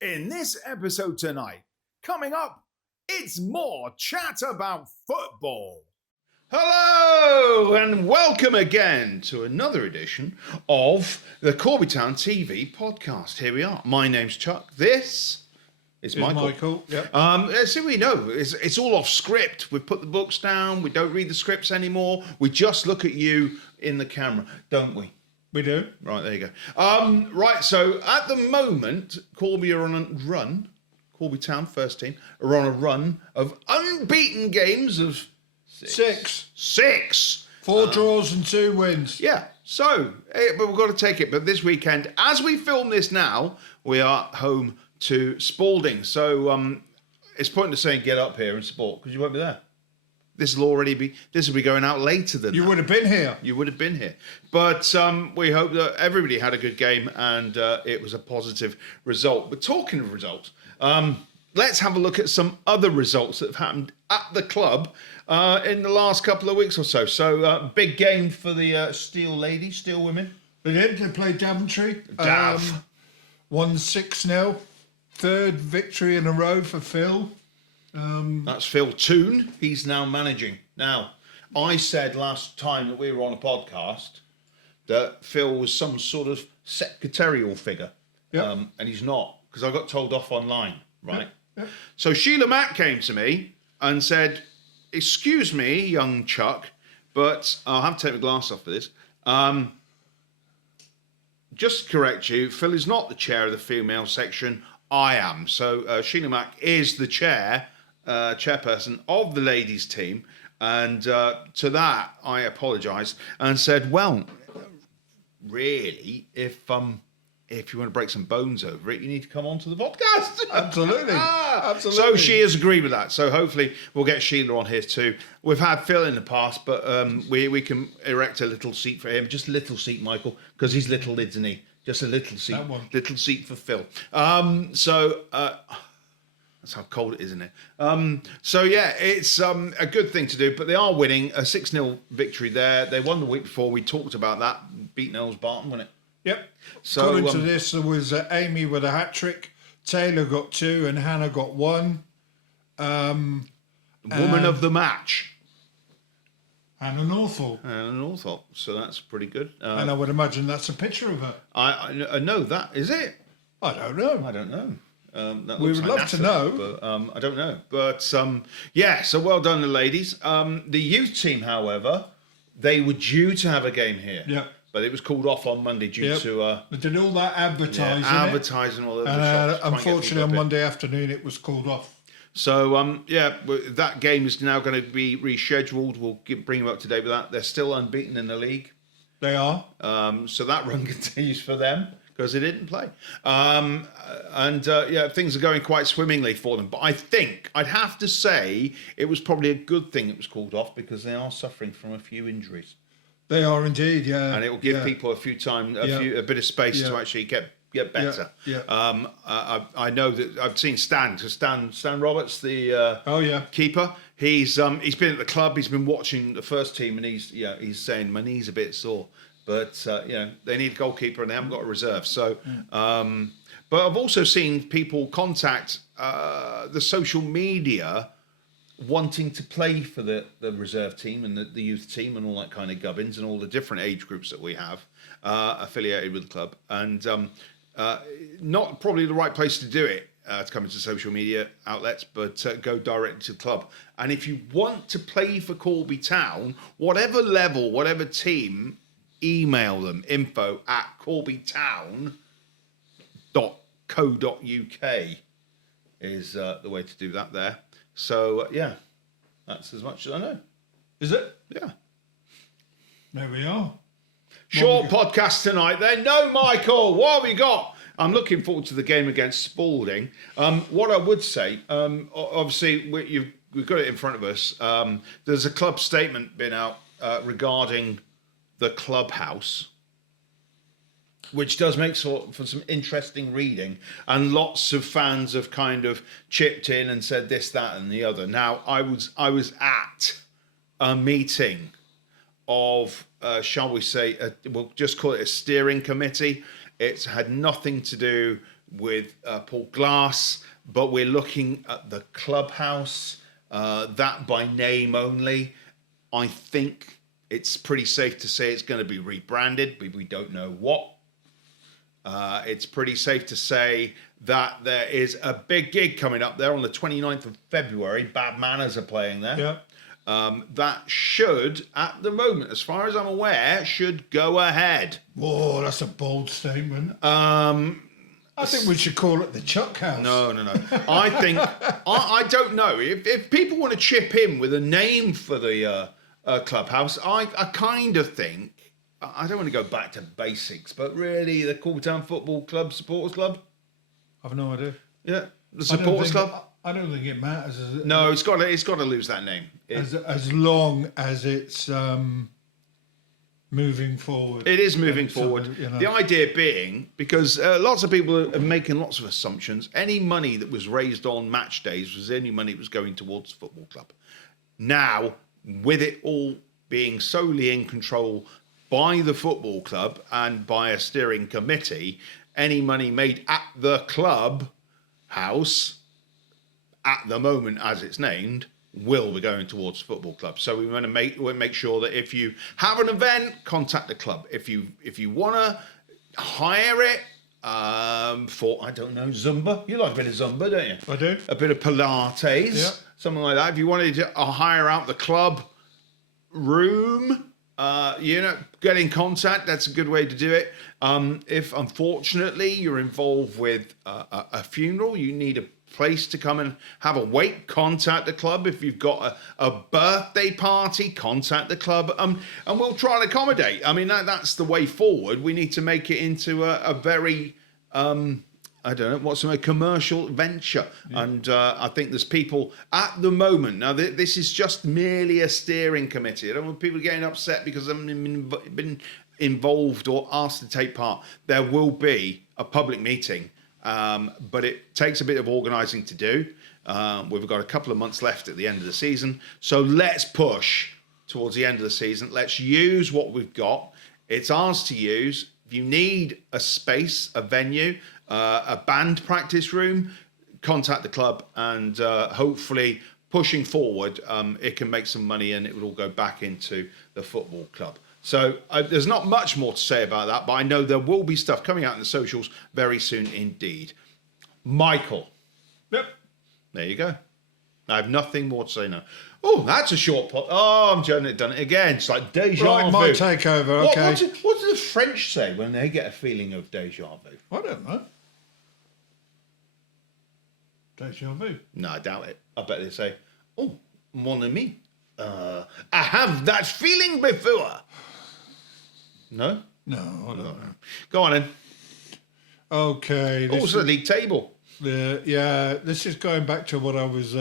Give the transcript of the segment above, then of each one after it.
In this episode tonight, coming up, it's more chat about football. Hello and welcome again to another edition of the Corby Town TV podcast. Here we are. My name's Chuck. This is Michael. Yep. So we know it's all off script. We've put the books down. We don't read the scripts anymore. We just look at you in the camera, don't we? We do. Right, there you go. Right, so at the moment, Corby are on a run. Corby Town, first team, are on a run of unbeaten games of six. 4 draws and 2 wins. Yeah, so, but we've got to take it. But this weekend, as we film this now, we are home to Spalding. So it's pointless saying get up here and support because you won't be there. This will be going out later than You that. would have been here. You would have been here. But we hope that everybody had a good game and it was a positive result. But talking of results, let's have a look at some other results that have happened at the club in the last couple of weeks or so. So, big game for the Steel ladies, Steel women. They played Daventry. Dav. Won 6-0. Third victory in a row for Phil. That's Phil Toon. He's now managing. Now, I said last time that we were on a podcast that Phil was some sort of secretarial figure. Yep. And he's not, because I got told off online, right? Yep. So Sheila Mack came to me and said, excuse me, young Chuck, but I'll have to take my glass off for this. Just to correct you, Phil is not the chair of the female section. I am. So Sheila Mack is the chairperson of the ladies team. And to that, I apologised and said, well, really, if you want to break some bones over it, you need to come onto the podcast. Absolutely. Absolutely. So she has agreed with that. So hopefully we'll get Sheila on here too. We've had Phil in the past, but we can erect a little seat for him. Just a little seat, Michael, because he's little, isn't he? Just a little seat. That one. Little seat for Phil. That's how cold it is, isn't it? So yeah, it's a good thing to do, but they are winning a 6-0 victory there. They won the week before. We talked about that. Beat Knowles Barton, wasn't it? Yep. So, according to this, there was Amy with a hat-trick, Taylor got 2 and Hannah got 1. Woman of the match. Hannah Northall. Hannah Northampton. So that's pretty good. And I would imagine that's a picture of her. I know that. Is it? I don't know. I don't know. That We looks would like love to NASA, know. But I don't know. But yeah, so well done, the ladies. The youth team, however, they were due to have a game here. Yeah. But it was called off on Monday due to... They did all that advertising. advertising all over the And shops. Try and get unfortunately, people on up Monday afternoon, it was called off. So, that game is now going to be rescheduled. We'll bring you up to date with that. They're still unbeaten in the league. They are. So that run continues for them because they didn't play. Things are going quite swimmingly for them. But I think I'd have to say it was probably a good thing it was called off because they are suffering from a few injuries. They are indeed, yeah. And it will give people a bit of space to actually get better. Yeah. I know that I've seen Stan Roberts, the keeper. He's been at the club. He's been watching the first team, and he's saying my knee's a bit sore, but they need a goalkeeper and they haven't got a reserve. So, but I've also seen people contact the social media wanting to play for the reserve team and the youth team and all that kind of gubbins and all the different age groups that we have affiliated with the club. And not probably the right place to do it to come into social media outlets, but go directly to the club. And if you want to play for Corby Town, whatever level, whatever team, email them, info@corbytown.co.uk is the way to do that there. So, that's as much as I know. Is it? Yeah. There we are. Short podcast tonight then. No, Michael, what have we got? I'm looking forward to the game against Spalding. What I would say, obviously, we've got it in front of us. There's a club statement been out regarding the clubhouse, which does make for some interesting reading. And lots of fans have kind of chipped in and said this, that, and the other. Now, I was at a meeting of, shall we say, we'll just call it a steering committee. It's had nothing to do with Paul Glass, but we're looking at the clubhouse, that by name only. I think it's pretty safe to say it's going to be rebranded, but we don't know what. It's pretty safe to say that there is a big gig coming up there on the 29th of February. Bad Manners are playing there. Yeah. That should, at the moment, as far as I'm aware, should go ahead. Whoa, that's a bold statement. I think we should call it the Chuck House. No. I think, I don't know. If people want to chip in with a name for the clubhouse, I kind of think, I don't want to go back to basics, but really the Corby Town Football Club Supporters Club? I've no idea. Yeah, the Supporters Club? I don't think it matters. No, it's got to lose that name. As long as it's moving forward. It is moving forward. You know. The idea being, because lots of people are making lots of assumptions, any money that was raised on match days was any money that was going towards the football club. Now, with it all being solely in control by the football club and by a steering committee, any money made at the club house, at the moment as it's named, will be going towards the football club. So we want to make sure that if you have an event, contact the club. If you want to hire it for, I don't know, Zumba. You like a bit of Zumba, don't you? I do. A bit of Pilates, something like that. If you wanted to hire out the club room, get in contact. That's a good way to do it. If unfortunately you're involved with a funeral, you need a place to come and have a wake, contact the club. If you've got a birthday party, contact the club, and we'll try and accommodate. I mean, that's the way forward. We need to make it into a very I don't know, what's a commercial venture. Yeah. And I think there's people at the moment, now this is just merely a steering committee. I don't want people getting upset because they've been involved or asked to take part. There will be a public meeting, but it takes a bit of organising to do. We've got a couple of months left at the end of the season. So let's push towards the end of the season. Let's use what we've got. It's ours to use. If you need a space, a venue, a band practice room, contact the club, and hopefully pushing forward, it can make some money and it will all go back into the football club. So there's not much more to say about that, but I know there will be stuff coming out in the socials very soon indeed. Michael. Yep. There you go. I have nothing more to say now. Oh, that's a short pot. Oh, I'm done it again. It's like deja vu. Right, my takeover, okay. What do the French say when they get a feeling of deja vu? I don't know. Deja vu? No, I doubt it. I bet they say, oh, mon ami, I have that feeling before. No? No, I don't know. Go on then. Okay. Also, the league table. This is going back to what I was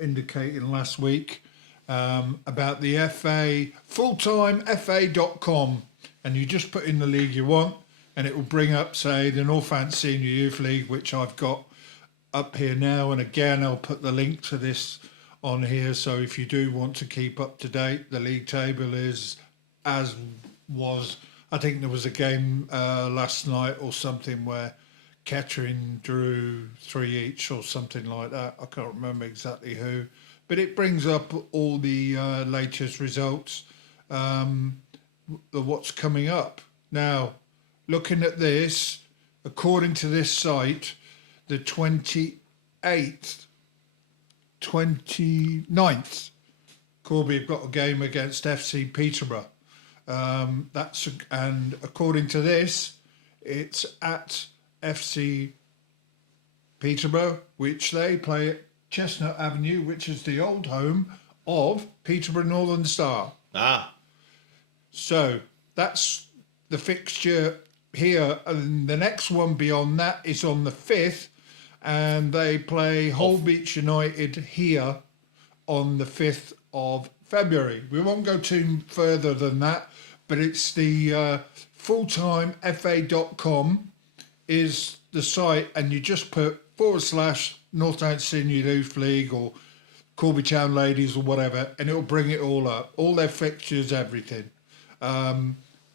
indicating last week about the FA, fulltimefa.com, and you just put in the league you want and it will bring up, say, the Northampton Senior Youth League, which I've got up here now, and again I'll put the link to this on here, so if you do want to keep up to date, the league table is as was. I think there was a game last night or something where Kettering drew 3 each or something like that. I can't remember exactly who, but it brings up all the latest results, what's coming up. Now, looking at this, according to this site, the 29th, Corby have got a game against FC Peterborough. And according to this, it's at FC Peterborough, which they play at Chestnut Avenue, which is the old home of Peterborough Northern Star. So that's the fixture here, and the next one beyond that is on the 5th, and they play Holbeach United here on the 5th of February. We won't go too further than that, but it's the fulltimefa.com is the site, and you just put / Northampton Senior Youth League or Corby Town Ladies or whatever, and it'll bring it all up, all their fixtures, everything.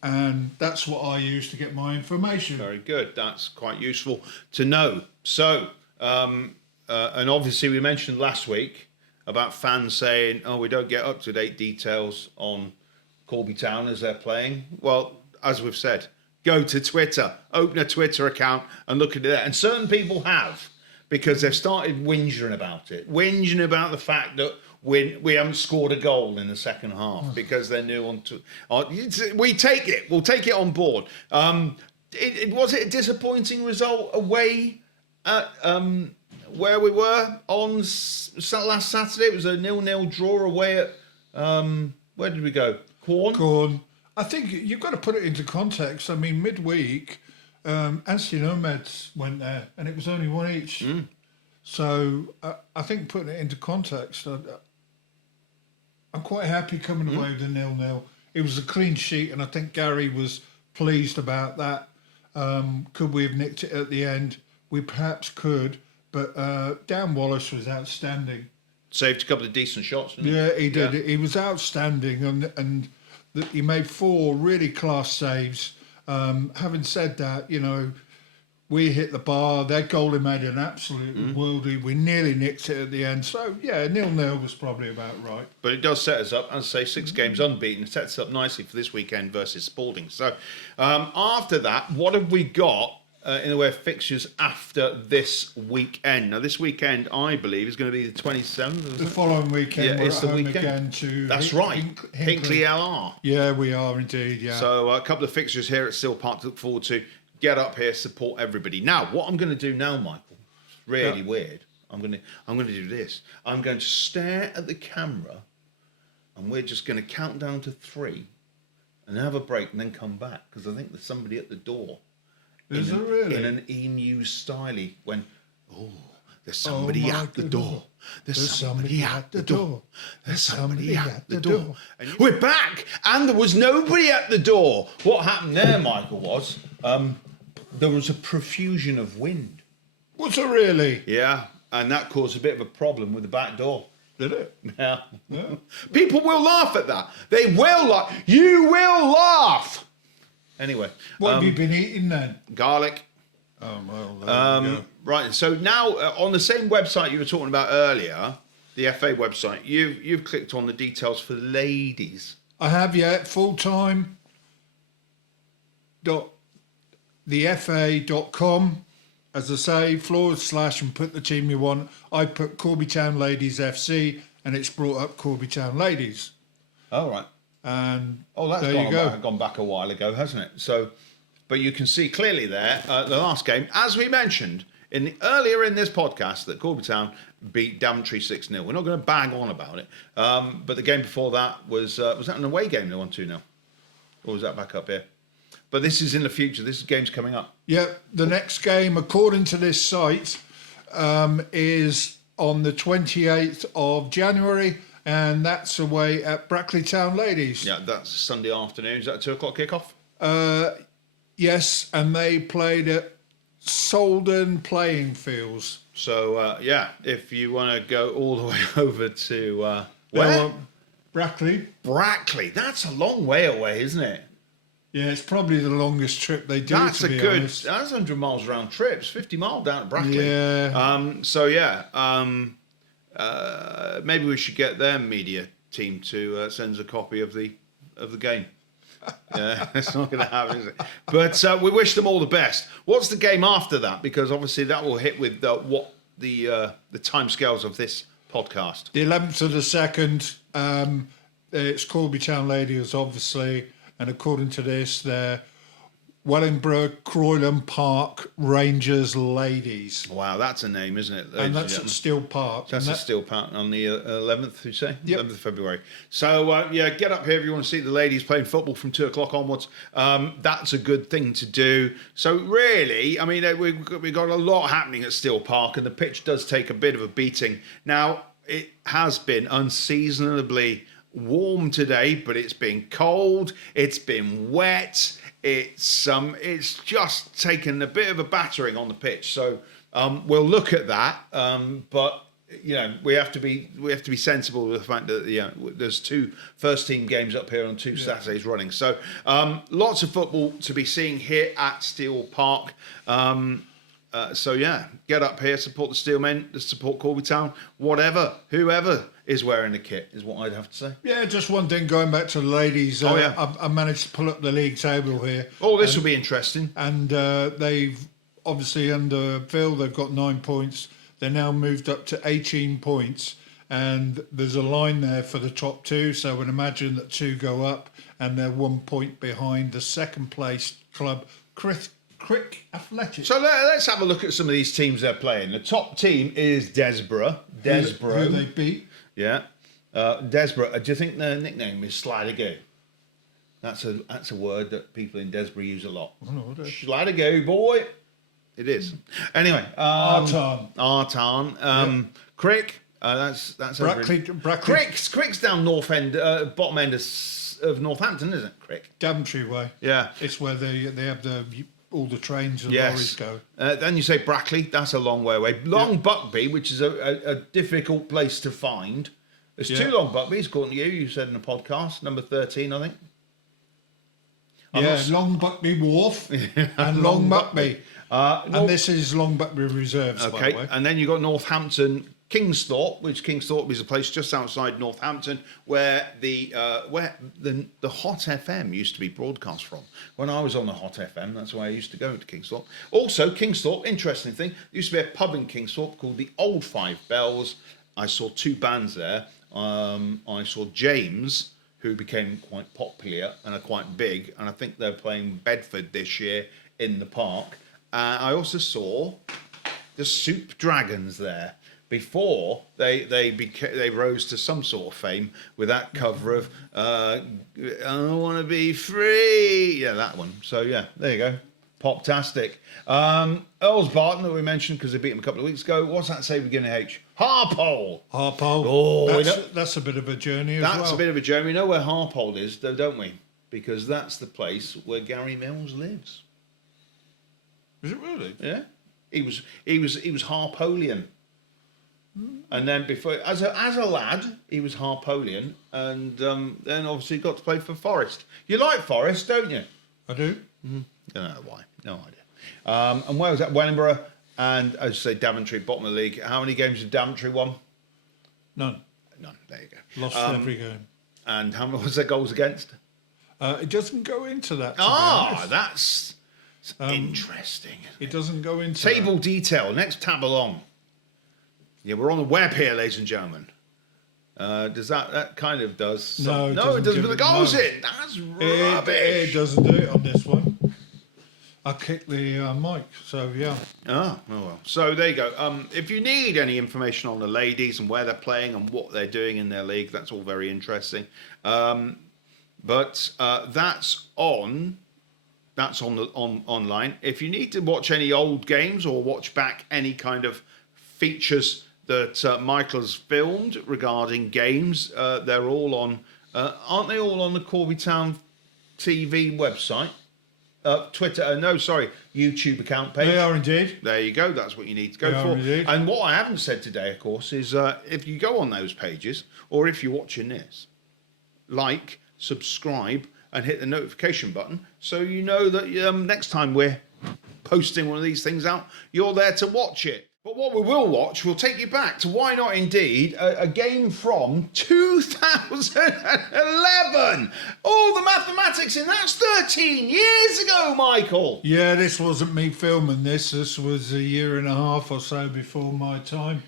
and that's what I use to get my information. Very good. That's quite useful to know. So, and obviously we mentioned last week about fans saying, "Oh, we don't get up-to-date details on Corby Town as they're playing." Well, as we've said, go to Twitter, open a Twitter account and look at it. And certain people have, because they've started whinging about it, whinging about the fact that we haven't scored a goal in the second half because they're new on. We take it. We'll take it on board. Was it a disappointing result away at where we were on last Saturday? It was a 0-0 draw away at where did we go? Corn. I think you've got to put it into context. I mean, midweek, Anstey Nomads went there, and it was only one each. So I think putting it into context, I'm quite happy coming away with a 0-0. It was a clean sheet, and I think Gary was pleased about that. Could we have nicked it at the end? We perhaps could, but Dan Wallace was outstanding. Saved a couple of decent shots, didn't he? Yeah, he did. Yeah. He was outstanding, and he made 4 really class saves. Having said that, we hit the bar. Their goalie made an absolute worldie. We nearly nicked it at the end. So, yeah, 0-0 was probably about right. But it does set us up, as I say, 6 games unbeaten. It sets us up nicely for this weekend versus Spalding. So, after that, what have we got in the way of fixtures after this weekend? Now, this weekend, I believe, is going to be the 27th. The following weekend, we're it's at the home weekend. again to That's right, Hinckley LR. Yeah, we are indeed, yeah. So, a couple of fixtures here at Still Park to look forward to. Get up here, support everybody. Now, what I'm going to do now, Michael, really weird. I'm going to do this. I'm going to stare at the camera, and we're just going to count down to 3, and have a break, and then come back because I think there's somebody at the door. Is there really? In an emu styley. When there's somebody at the door. There's somebody at the door. There's somebody at the door. And we're back, and there was nobody at the door. What happened there, Michael, was there was a profusion of wind. Was it really? Yeah, and that caused a bit of a problem with the back door. Did it? Yeah. People will laugh at that. They will laugh. You will laugh. Anyway. What have you been eating then? Garlic. Oh, well, there we go. Right, so now on the same website you were talking about earlier, the FA website, you've clicked on the details for the ladies. I have, yeah, fulltime. thefa.com, as I say, / and put the team you want. I put Corby Town Ladies FC, and it's brought up Corby Town Ladies. Oh, right. And that's there gone back a while ago, hasn't it? So, but you can see clearly there, the last game, as we mentioned earlier in this podcast, that Corby Town beat Daventry 6-0. We're not going to bang on about it. But the game before that was that an away game they won 2-0? Or was that back up here? But this is in the future. This game's coming up. Yeah, the next game, according to this site, is on the 28th of January, and that's away at Brackley Town Ladies. Yeah, that's Sunday afternoon. Is that a 2 o'clock kickoff? Yes, and they played at Solden Playing Fields. So, if you want to go all the way over to... where? Brackley. Brackley. That's a long way away, isn't it? Yeah, it's probably the longest trip they do, That's to be honest. That's 100 miles round trip. It's 50 miles down at Brackley. Yeah. Maybe we should get their media team to send us a copy of the game. Yeah, it's not going to happen, is it? But we wish them all the best. What's the game after that? Because obviously that will hit with what the timescales of this podcast. The 11th of the 2nd, it's Corby Town Ladies, obviously, and according to this, they're Wellingborough Croyland Park Rangers Ladies. Wow, that's a name, isn't it? And that's at Steel Park. That's at Steel Park on the 11th, you say? Yep. 11th of February. So, get up here if you want to see the ladies playing football from 2 o'clock onwards. That's a good thing to do. So, really, I mean, we've got a lot happening at Steel Park, and the pitch does take a bit of a beating. Now, it has been unseasonably warm today, but it's been cold, it's been wet. It's just taken a bit of a battering on the pitch. So we'll look at that. But we have to be sensible with the fact that there's 2 first team games up here on 2 Saturdays running. So lots of football to be seeing here at Steel Park. Get up here, support the Steelmen, support Corby Town, whoever is wearing the kit is what I'd have to say. Yeah, just one thing going back to the ladies. I managed to pull up the league table here. Oh, this will be interesting. And they've obviously under Phil, they've got 9 points. They're now moved up to 18 points. And there's a line there for the top 2. So I would imagine that 2 go up and they're 1 point behind the second place club, Crick Athletic. So let's have a look at some of these teams they're playing. The top team is Desborough. Who they beat. Yeah. Desborough. Do you think their nickname is Slider-Go? That's a word that people in Desborough use a lot. Slider-Go, boy. It is. Anyway. Artarn. Crick. That's Brackley. Crick's down north end, bottom end of Northampton, isn't it? Crick. Daventry way. Yeah. It's where they have all the trains and lorries go. Then you say Brackley, that's a long way away. Long Buckby, which is a difficult place to find. There's 2 Long Buckbys, according to you said in the podcast, number 13, I think. Long Buckby Wharf and Long Buckby. And this is Long Buckby Reserves, by the way. And then you've got Northampton Kingsthorpe, which Kingsthorpe is a place just outside Northampton where the Hot FM used to be broadcast from. When I was on the Hot FM, that's why I used to go to Kingsthorpe. Also, Kingsthorpe, interesting thing, there used to be a pub in Kingsthorpe called the Old Five Bells. I saw 2 bands there. I saw James, who became quite popular and are quite big, and I think they're playing Bedford this year in the park. I also saw the Soup Dragons there. Before they rose to some sort of fame with that cover of I Want to Be Free. Yeah, that one. So, yeah, there you go. Poptastic. Earls Barton, that we mentioned because they beat him a couple of weeks ago. What's that say beginning H? Harpole. Oh, that's a bit of a journey as well. That's a bit of a journey. We know where Harpole is, though, don't we? Because that's the place where Gary Mills lives. Is it really? Yeah. He was Harpolian. And then before, as a lad, he was Harpolian, and then obviously got to play for Forest. You like Forest, don't you? I do. Mm-hmm. Don't know why. No idea. And where was that? Wellingborough, and as I say, Daventry, bottom of the league. How many games did Daventry won? None. There you go. Lost every game. And how many was their goals against? It doesn't go into that. That's interesting. It doesn't go into table detail. Next tab along. Yeah, we're on the web here, ladies and gentlemen. Does that kind of does? No, it doesn't put the goals in. That's rubbish. It doesn't do it on this one. I kicked the mic, so yeah. Oh well. So there you go. If you need any information on the ladies and where they're playing and what they're doing in their league, that's all very interesting. But that's on. That's online. If you need to watch any old games or watch back any kind of features that Michael has filmed regarding games, they're all on. Aren't they all on the Corby Town TV website? Twitter? YouTube account page. They are indeed. There you go. That's what you need to go for. Indeed. And what I haven't said today, of course, is if you go on those pages, or if you're watching this, like, subscribe, and hit the notification button, so you know that next time we're posting one of these things out, you're there to watch it. But what we will watch will take you back to Why Not Indeed, a game from 2011. Oh, the mathematics in that's 13 years ago, Michael. Yeah, this wasn't me filming this. This was a year and a half or so before my time.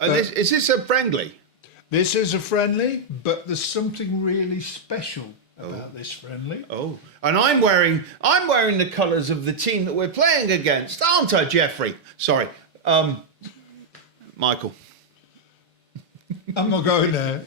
Is this a friendly? This is a friendly, but there's something really special about this friendly. Oh, and I'm wearing the colours of the team that we're playing against, aren't I, Jeffrey? Sorry. Michael. I'm not going there.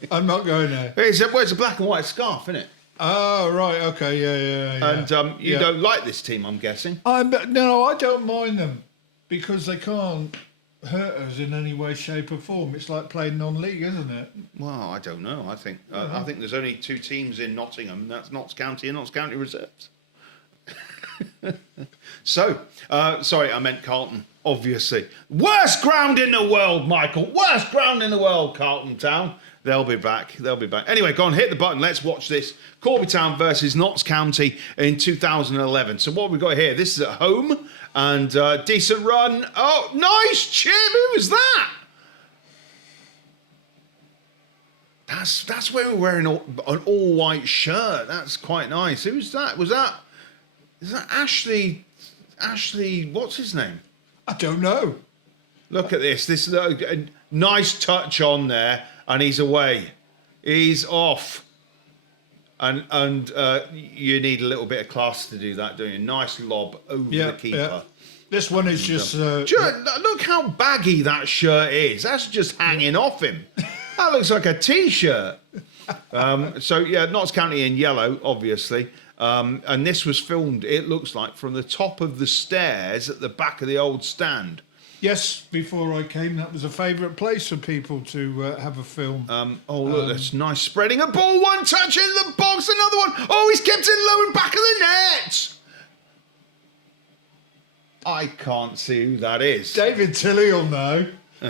It's a black and white scarf, isn't it? Oh, right. Okay. Yeah. And you don't like this team, I'm guessing? No, I don't mind them because they can't hurt us in any way, shape or form. It's like playing non-league, isn't it? Well, I don't know. I think there's only 2 teams in Nottingham. That's Notts County and Notts County Reserves. So, sorry, I meant Carlton. obviously. Worst ground in the world, Michael. Worst ground in the world, Carlton Town. They'll be back. They'll be back. Anyway, go on, hit the button. Let's watch this. Corby Town versus Notts County in 2011. So what have we got here? This is at home and decent run. Oh, nice chip. Who was that? That's where we're wearing an all-white shirt. That's quite nice. Who's that? Is that Ashley? Ashley, what's his name? I don't know. Look at this. This is a nice touch on there, and he's away. He's off. And you need a little bit of class to do that, don't you? Nice lob over the keeper. Yeah. This one is just... look how baggy that shirt is. That's just hanging off him. That looks like a T-shirt. So, yeah, Notts County in yellow, obviously. And this was filmed, it looks like, from the top of the stairs at the back of the old stand. Yes, before I came, that was a favourite place for people to have a film. Look, that's nice spreading. A ball, one touch in the box, another one. Oh, he's kept it low and back of the net. I can't see who that is. David Tilley will know.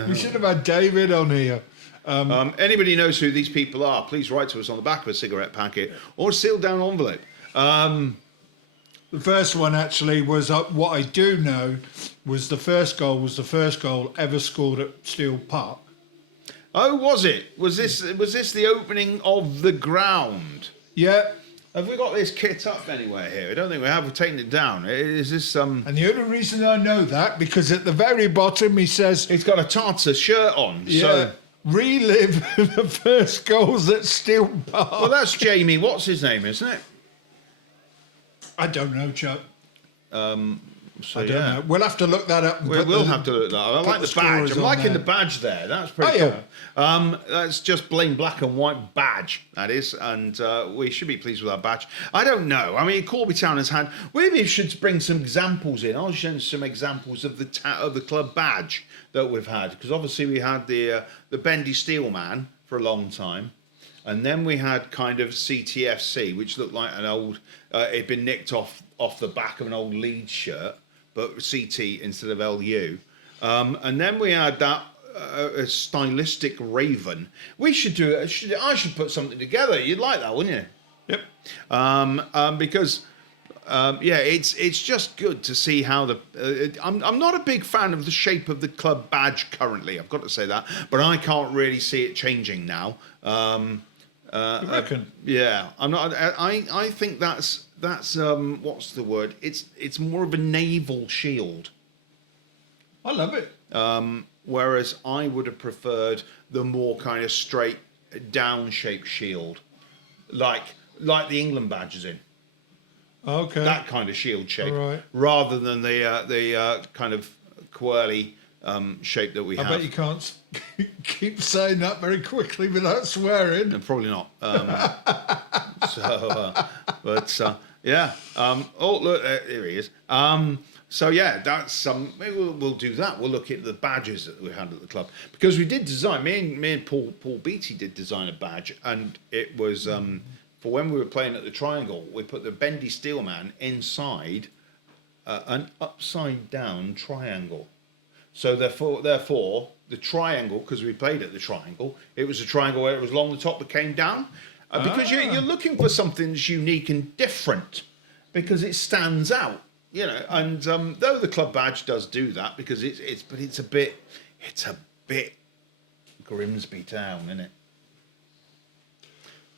We should have had David on here. Anybody knows who these people are, please write to us on the back of a cigarette packet or a sealed down envelope. The first one actually was what I do know was the first goal ever scored at Steel Park. Oh, was it? Was this the opening of the ground? Yeah. Have we got this kit up anywhere here? I don't think we have. We've taken it down. Is this And the only reason I know that because at the very bottom he says he's got a Tartar shirt on. Yeah. So relive the first goals at Steel Park. Well, that's Jamie. What's his name, isn't it? I don't know, Chuck. So, I don't know. We'll have to look that up. We'll have to look that up. I like the badge. I'm liking the badge there. That's pretty cool. That's just plain black and white badge, that is. And we should be pleased with our badge. I don't know. I mean, Corby Town has had... Maybe we should bring some examples in. I'll show some examples of the club badge that we've had. Because obviously we had the Bendy Steel Man for a long time. And then we had kind of CTFC, which looked like an old... it'd been nicked off the back of an old Leeds shirt, but CT instead of LU. And then we had that a stylistic raven. We should do it. I should put something together. You'd like that, wouldn't you? Yep. Because it's just good to see how the. I'm not a big fan of the shape of the club badge currently. I've got to say that, but I can't really see it changing now. I reckon. Yeah, I'm not. I think that's what's the word? It's more of a naval shield. I love it. Whereas I would have preferred the more kind of straight down shaped shield, like the England badge is in. Okay. That kind of shield shape, right. Rather than the kind of quirly shape that we have. I bet you can't keep saying that very quickly without swearing. No, probably not. Yeah. Oh, look, here he is. So yeah, that's maybe we'll do that. We'll look at the badges that we had at the club because we did design. Me and Paul Beattie did design a badge, and it was for when we were playing at the Triangle. We put the Bendy Steelman inside an upside down triangle. So therefore, the triangle, because we played at the Triangle, it was a triangle where it was along the top that came down. Because you're looking for something that's unique and different, because it stands out, you know. And though the club badge does do that, because it's a bit Grimsby Town, isn't it?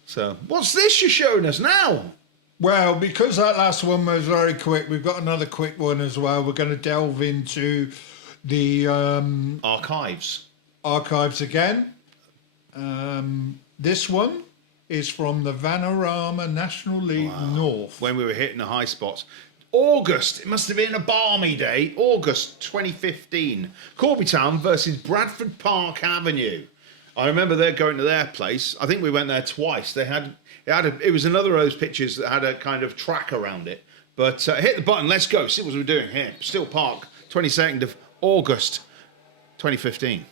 So what's this you're showing us now? Well, because that last one was very quick, we've got another quick one as well. We're going to delve into the archives again. This one is from the Vanarama National League North. When we were hitting the high spots. August, it must have been a balmy day. August 2015. Corby Town versus Bradford Park Avenue. I remember they're going to their place. I think we went there twice. It was another of those pictures that had a kind of track around it. But hit the button, let's go. See what we're doing here. Steel Park, 22nd of August 2015.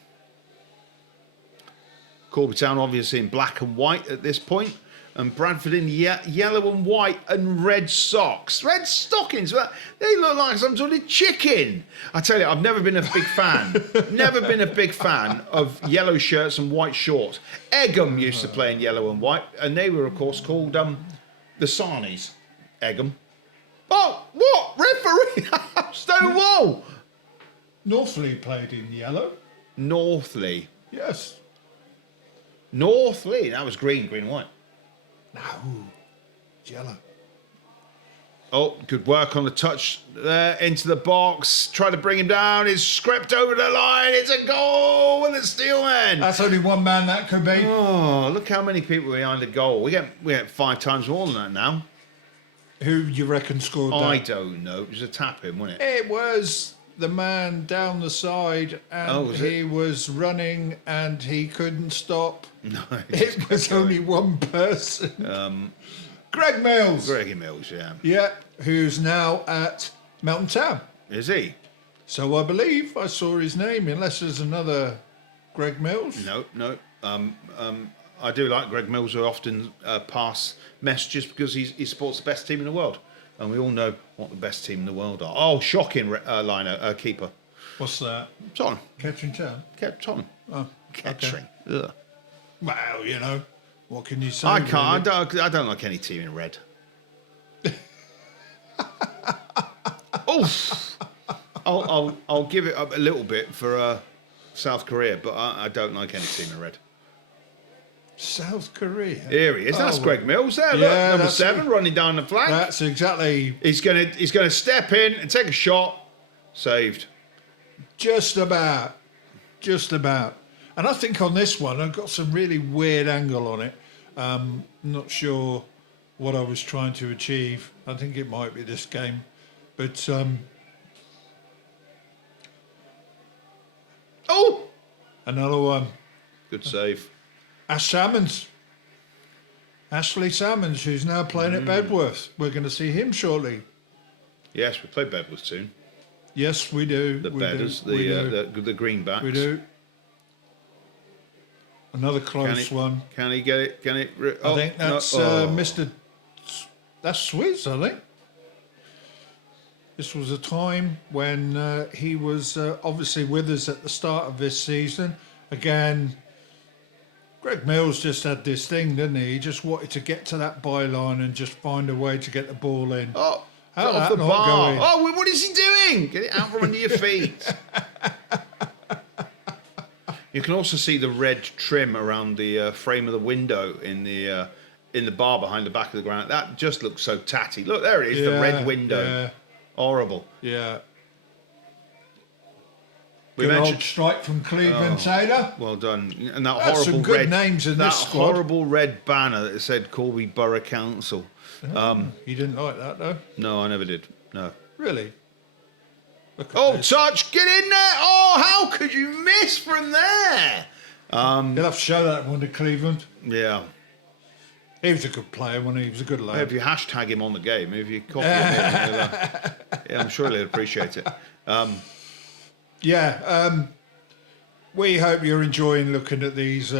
Corby Town obviously in black and white at this point. And Bradford in yellow and white and red socks. Red stockings. They look like some sort of chicken. I tell you, I've never been a big fan. Never been a big fan of yellow shirts and white shorts. Egham used to play in yellow and white, and they were, of course, called the Sarnies. Egham. Oh, what? Referee? Stonewall. Northley played in yellow. Northley. Yes. Northley. That was green and white. No. Yellow. Oh, good work on the touch there into the box. Try to bring him down. It's scraped over the line. It's a goal with a Steelman. That's only one man that could be. Oh, look how many people behind the goal. We get 5 times more than that now. Who you reckon scored that? I don't know. It was a tap in, wasn't it? It was the man down the side, and he was running and he couldn't stop. No, it was only one person. Greg Mills. Greggy Mills, yeah. Yeah, who's now at Melton Town. Is he? So I believe I saw his name, unless there's another Greg Mills. No. I do like Greg Mills, who often pass messages because he supports the best team in the world. And we all know what the best team in the world are. Oh, shocking keeper. What's that? Tottenham. Kettering Town? Tottenham. Oh, Kettering. okay. Well, you know, what can you say? I can't. Really? I don't like any team in red. Oof. I'll give it up a little bit for South Korea, but I don't like any team in red. South Korea. Here he is. That's Greg Mills there. Look, number 7 running down the flank. That's exactly. He's gonna step in and take a shot. Saved. Just about. And I think on this one, I've got some really weird angle on it. Not sure what I was trying to achieve. I think it might be this game. But, oh! Another one. Good save. Ashley Salmons, who's now playing at Bedworth. We're going to see him shortly. Yes, we play Bedworth soon. Yes, we do. The Bedders, the greenbacks. We do. Another close one. Can he get it? Can it? I think that's Mr. That's Swizz, I think. This was a time when he was obviously with us at the start of this season. Again, Greg Mills just had this thing, didn't he? He just wanted to get to that byline and just find a way to get the ball in. Oh, how's off that the not bar. going? Oh, what is he doing? Get it out from under your feet. You can also see the red trim around the frame of the window in the bar behind the back of the ground. That just looks so tatty. Look, there it is, the red window. Yeah. Horrible. Yeah. We Good mentioned old strike from Cleveland Taylor. Well done. And that That's horrible some good red names in that this squad. horrible red banner that said Corby Borough Council. You didn't like that, though? No, I never did. No. Really? Oh, touch! Get in there! Oh, how could you miss from there? You'll have to show that one to Cleveland. Yeah. He was a good player, wasn't he? He was a good lad. If you hashtag him on the game, if you copy him, yeah, I'm sure he'll appreciate it. We hope you're enjoying looking at these.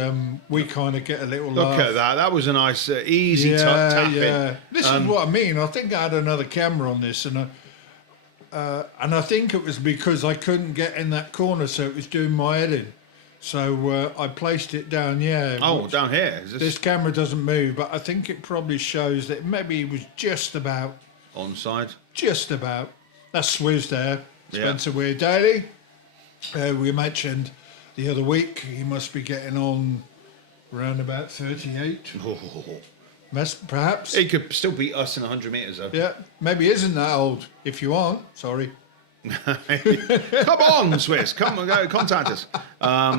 We kind of get a little Look laugh. at that. That was a nice, easy tap in. Yeah. This is what I mean. I think I had another camera on this, and I think it was because I couldn't get in that corner, so it was doing my head in. So I placed it down, Oh, down here. Is this camera doesn't move, but I think it probably shows that maybe he was just about. Onside. Just about. That's Swizz there. Spencer Weir Daly. We mentioned the other week he must be getting on around about 38. Perhaps. He could still beat us in 100 metres, though. Yeah, maybe he isn't that old. If you aren't, sorry. Come on, Swizz. Come on, go, contact us.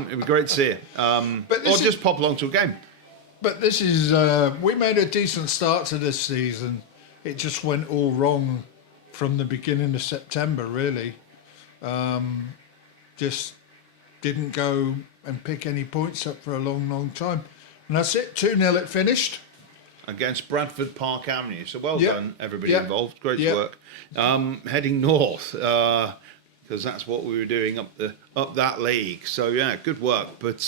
It'd be great to see you. Or just pop along to a game. But this is, we made a decent start to this season. It just went all wrong from the beginning of September, really. Just didn't go and pick any points up for a long, long time. And that's it. 2-0 it finished. Against Bradford Park Avenue. So well done, everybody involved. Great work. Heading north, because that's what we were doing up that league. So, yeah, good work. But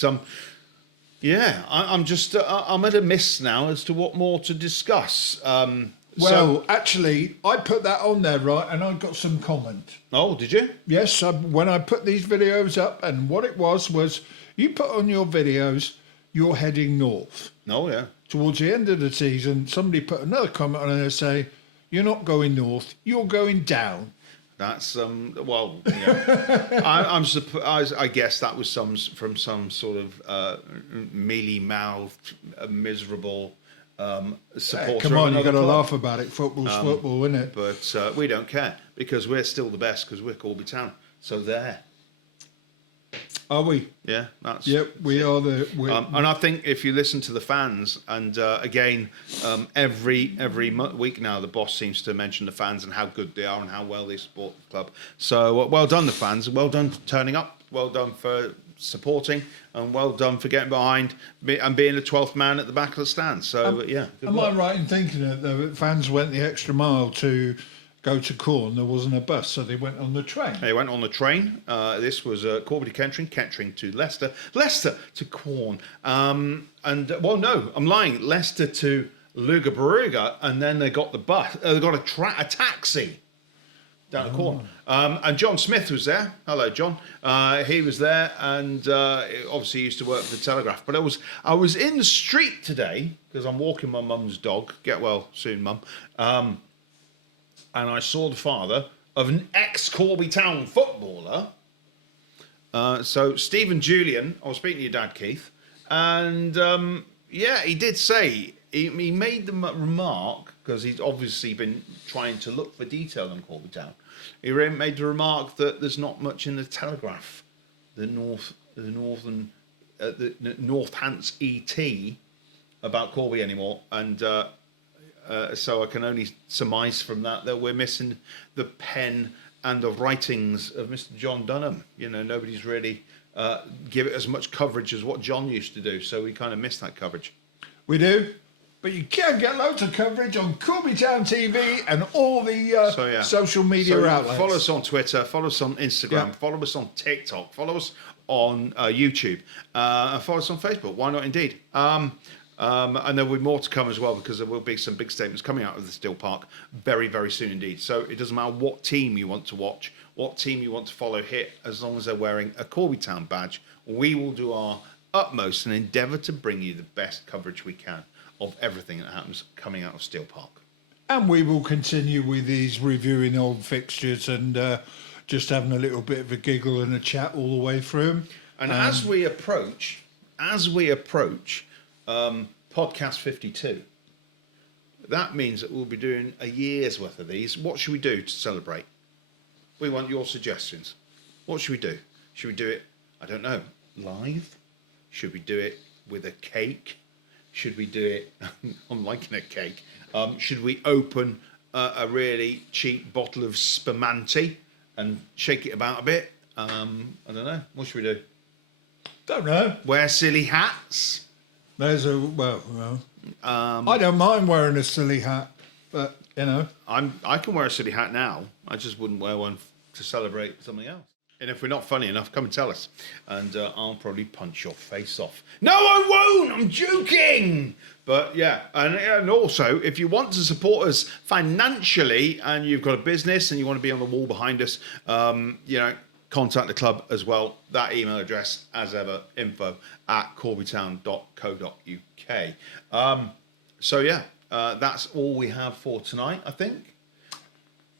Yeah, I'm just I'm at a miss now as to what more to discuss. Actually, I put that on there, right, and I got some comment. Oh, did you? Yes, when I put these videos up, and what it was you put on your videos, you're heading north. Oh, yeah. Towards the end of the season, somebody put another comment on there say, you're not going north, you're going down. That's well, yeah. I'm surprised. I guess that was from some sort of mealy-mouthed, miserable supporter. Come on, of you got to club. laugh about it. Football's football, isn't it? But we don't care because we're still the best because we're Corby Town. So there. Are we? Yeah, that's. Yep, we are the. And I think if you listen to the fans, and again, every week now, the boss seems to mention the fans and how good they are and how well they support the club. So well done, the fans. Well done for turning up. Well done for supporting, and well done for getting behind and being the 12th man at the back of the stand. So yeah. Am I right in thinking that the fans went the extra mile to go to Corn? There wasn't a bus, so they went on the train. They went on the train. This was Corby to Kettering, Kettering to Leicester, Leicester to Corn. And well, no, I'm lying. Leicester to Luga Baruga, and then they got the bus. They got a taxi down at Corn. And John Smith was there. Hello, John. He was there, and obviously used to work for the Telegraph. But I was in the street today because I'm walking my mum's dog. Get well soon, mum. And I saw the father of an ex-Corby Town footballer. So Stephen Julian, I was speaking to your dad, Keith, and yeah, he did say, he made the remark, because he's obviously been trying to look for detail on Corby Town. He made the remark that there's not much in the Telegraph, the Northants ET, about Corby anymore, and so I can only surmise from that we're missing the pen and the writings of Mr. John Dunham. You know, nobody's really give it as much coverage as what John used to do, so we kind of missed that coverage. We do, but you can get loads of coverage on Corby Town TV and all the social media outlets. Follow us on Twitter, follow us on Instagram, follow us on TikTok, follow us on YouTube, and follow us on Facebook. Why not, indeed? And there will be more to come as well, because there will be some big statements coming out of the Still Park very, very soon indeed. So it doesn't matter what team you want to watch, what team you want to follow here, as long as they're wearing a Corby Town badge, we will do our utmost and endeavour to bring you the best coverage we can of everything that happens coming out of Still Park. And we will continue with these reviewing old fixtures and just having a little bit of a giggle and a chat all the way through. And as we approach podcast 52, that means that we'll be doing a year's worth of these. What should we do to celebrate? We want your suggestions. What should we do? Should we do it, I don't know, live? Should we do it with a cake? Should we do it, I'm liking a cake. Should we open a really cheap bottle of spumante and shake it about a bit? I don't know. What should we do? Don't know. Wear silly hats? I don't mind wearing a silly hat, but you know, I can wear a silly hat now. I just wouldn't wear one to celebrate something else. And if we're not funny enough, come and tell us, and I'll probably punch your face off. No, I won't. I'm joking. But yeah, and also, if you want to support us financially, and you've got a business and you want to be on the wall behind us, you know, contact the club as well. That email address, as ever, info@corbytown.co.uk. So yeah, that's all we have for tonight, I think.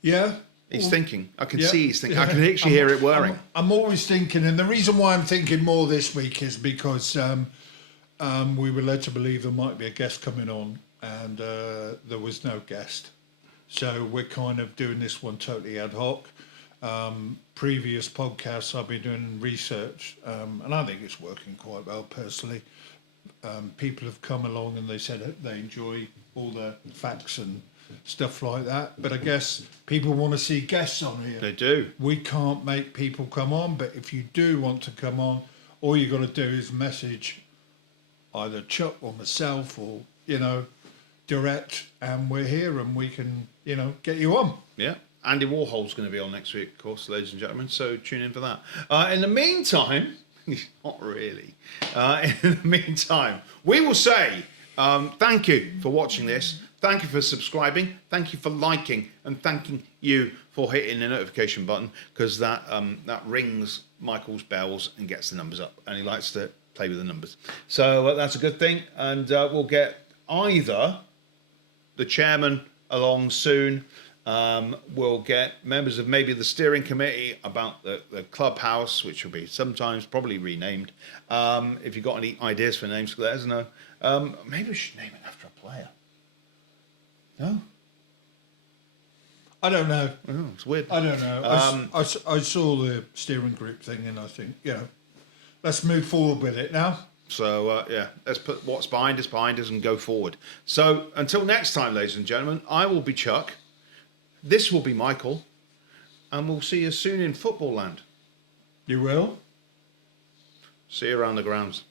Yeah. He's thinking. I can see he's thinking. I can actually hear it whirring. I'm always thinking, and the reason why I'm thinking more this week is because we were led to believe there might be a guest coming on, and there was no guest. So we're kind of doing this one totally ad hoc. Previous podcasts, I've been doing research, and I think it's working quite well personally. People have come along and they said that they enjoy all the facts and stuff like that, but I guess people want to see guests on here. They do. We can't make people come on, but if you do want to come on, all you got to do is message either Chuck or myself, or you know, direct, and we're here and we can, you know, get you on. Yeah. Andy Warhol's going to be on next week, of course, ladies and gentlemen, so tune in for that. In the meantime, Not really. In the meantime, we will say thank you for watching this. Thank you for subscribing. Thank you for liking, and thanking you for hitting the notification button, because that rings Michael's bells and gets the numbers up, and he likes to play with the numbers. So that's a good thing, and we'll get either the chairman along soon. We'll get members of maybe the steering committee about the clubhouse, which will be sometimes probably renamed. If you've got any ideas for names, let us know. Maybe we should name it after a player. No? I don't know. Oh, it's weird. I don't know. I saw the steering group thing, and I think, let's move forward with it now. So, let's put what's behind us and go forward. So, until next time, ladies and gentlemen, I will be Chuck. This will be Michael. And we'll see you soon in football land. You will? See you around the grounds.